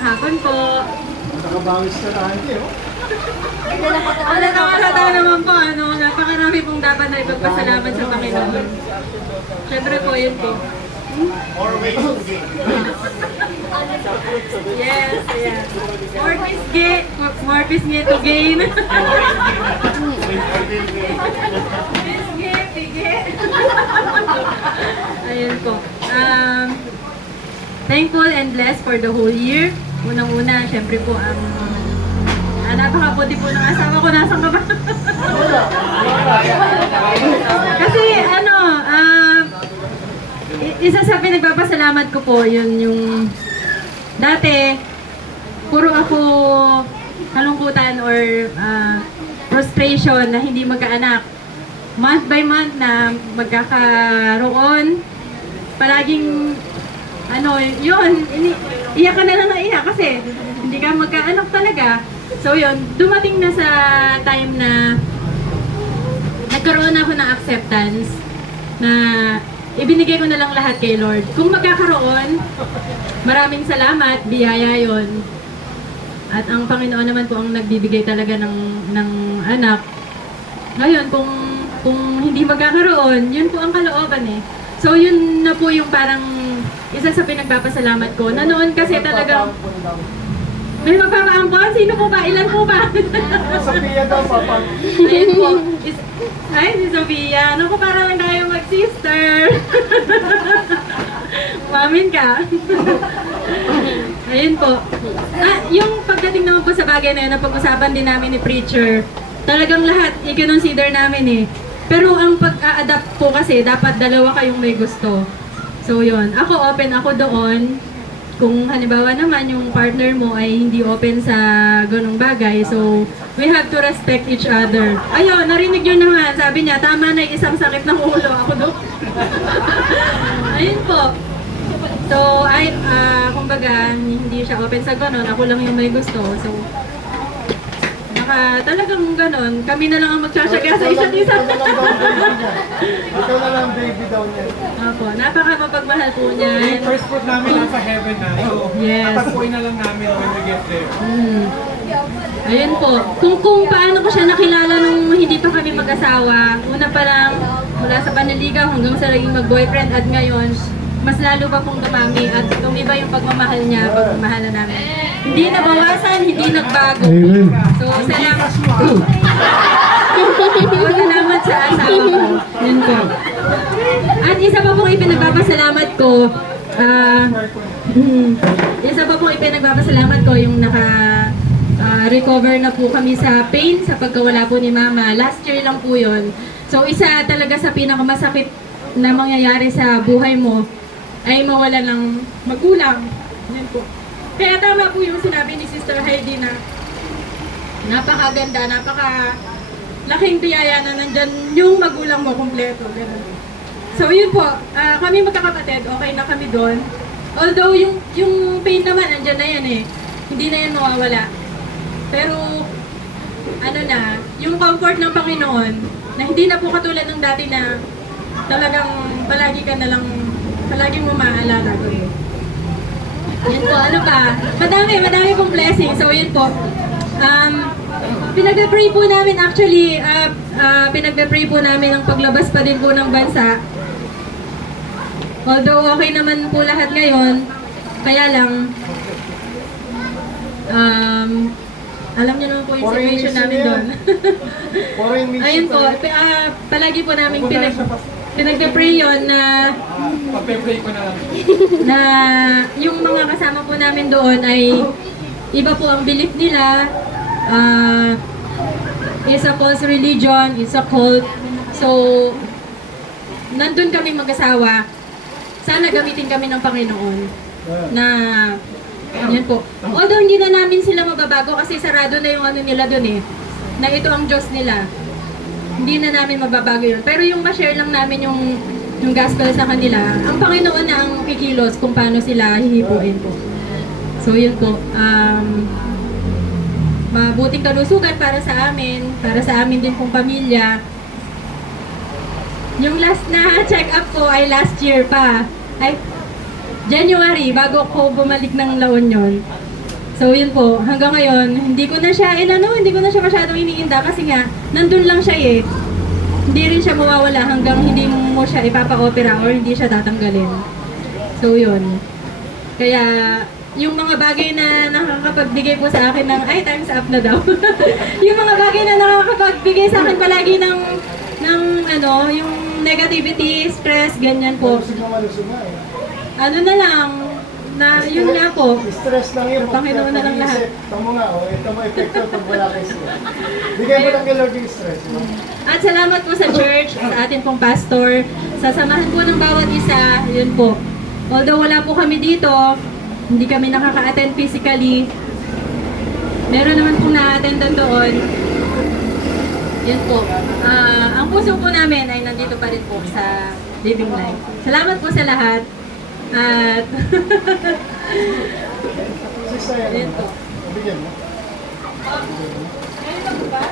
hapon po. Nakabawis ka na, hindi, oh. Halata naman po, napakarami pong dapat na ipagpasalamat sa Panginoon. Siyempre po, yun po. More ways to gain. Yes, yes. More peace to gain. Pige. Ayun po. Thankful and blessed for the whole year. Unang-una, syempre po, napakabuti po ng asawa ko. Nasaan ka ba? Kasi, isa sa pinagpapasalamat ko po, yun yung dati, puro ako kalungkutan or frustration na hindi magkaanak. Month by month na magkakaroon, palaging, iyak ka na lang na iyak kasi hindi ka magkaanak talaga. So yun, dumating na sa time na nagkaroon ako ng acceptance na ibinigay ko na lang lahat kay Lord. Kung magkakaroon, maraming salamat, biyaya yon. At ang Panginoon naman po ang nagbibigay talaga ng anak. Ngayon, kung hindi magkakaroon, yun po ang kalooban eh. So yun na po yung parang isa sa pinagpapasalamat ko. Na noon kasi talagang may magpapaampon? Sino po ba? Ilan po ba? Sophia daw, papa. Ayun po. Ay, si Sophia. Naku, para lang tayo mag-sister. Mamin ka. Ayun po. Yung pagdating naman po sa bagay na yun, napag-usapan din namin ni Preacher, talagang lahat i-consider namin eh. Pero ang pag-a-adapt po kasi, dapat dalawa kayong may gusto. So yun, ako open ako doon. Kung halimbawa naman yung partner mo ay hindi open sa ganung bagay, so we have to respect each other. Ayun, narinig yun na nga, sabi niya, tama na yung isang sakit ng ulo, ako doon. Ayun po. So, kumbaga, hindi siya open sa ganon, ako lang yung may gusto. So, talagang ganon, kami na lang ang magtsatsaga sa isa't isa. Ikaw na lang baby daw niya. Opo, napaka-mapagmahal po niya. Yung first fruit namin nasa heaven na. So, Yes. tatagpuin na lang namin when we get there. Ayun po. Kung paano ko siya nakilala nung hindi pa kami mag-asawa, una pa lang mula sa panaligaw hanggang sa naging mag-boyfriend at ngayon, mas lalo pa pong dumami at tumiba yung pagmamahal niya, pagmamahalan namin. Hindi nabawasan, hindi nagbago. So, salamat sa asawa ko. Yun po. At isa pa pong ipinagbabasalamat ko, yung recover na po kami sa pain sa pagkawala po ni Mama. Last year lang po yun. So, isa talaga sa pinakamasakit na mangyayari sa buhay mo ay mawala ng magulang. Yan po. Kaya tama po yung sinabi ni Sister Heidi na napakaganda, laking biyaya na nandyan yung magulang mo kompleto. Ganun. So yun po, kami magkakapatid, okay na kami doon. Although yung pain naman, nandyan na yan eh. Hindi na yan mawawala. Pero, yung comfort ng Panginoon, na hindi na po katulad ng dati na talagang palagi mo maaalala ko. Yan po, madami pong blessing. So yun po, pinag-pray po namin actually, pinag-pray po namin ang paglabas pa din po ng bansa. Although okay naman po lahat ngayon, kaya lang, alam niyo naman po yung situation namin doon. Ayun po, palagi po namin pinag-pray yun na Pag-pray ko na lang. na yung mga kasama po namin doon ay iba po ang belief nila. It's a false religion, it's a cult. So, nandun kami mag-asawa. Sana gamitin kami ng Panginoon na yan po. Although hindi na namin sila mababago kasi sarado na yung nila doon eh. Na ito ang Diyos nila. Hindi na namin mababago yun. Pero yung ma-share lang namin yung gospel sa kanila, ang Panginoon na ang kikilos kung paano sila hihipuin po. So yun po. Mabuting kalusugan para sa amin din pong pamilya. Yung last na check-up ko ay last year pa. Ay, January, bago ko bumalik ng La Union. So yun po, hanggang ngayon, hindi ko na siya masyadong iniinda kasi nga, nandun lang siya eh. Hindi rin siya mawawala hanggang hindi mo siya ipapa-opera or hindi siya tatanggalin. So yun. Kaya, yung mga bagay na nakakapagbigay po sa akin ng, ay, time's up na daw. Yung mga bagay na nakakapagbigay sa akin palagi ng yung negativity, stress, ganyan po. Malusog nga eh. Ano na lang, na yun nga po. Stress lang yun. Panginoon na lang lahat. Tama nga, ito mo epekto pag wala kayo stress. Bigay mo lang kay Lord yung stress. No? At salamat po sa church, sa atin pong pastor, sa samahan po ng bawat isa, yun po. Although wala po kami dito, hindi kami nakaka-attend physically, meron naman pong na-attendan doon. Yun po. Ang puso po namin ay nandito pa rin po sa Living Life. Salamat po sa lahat. At Sisaya Ayun po. Bigyan mo.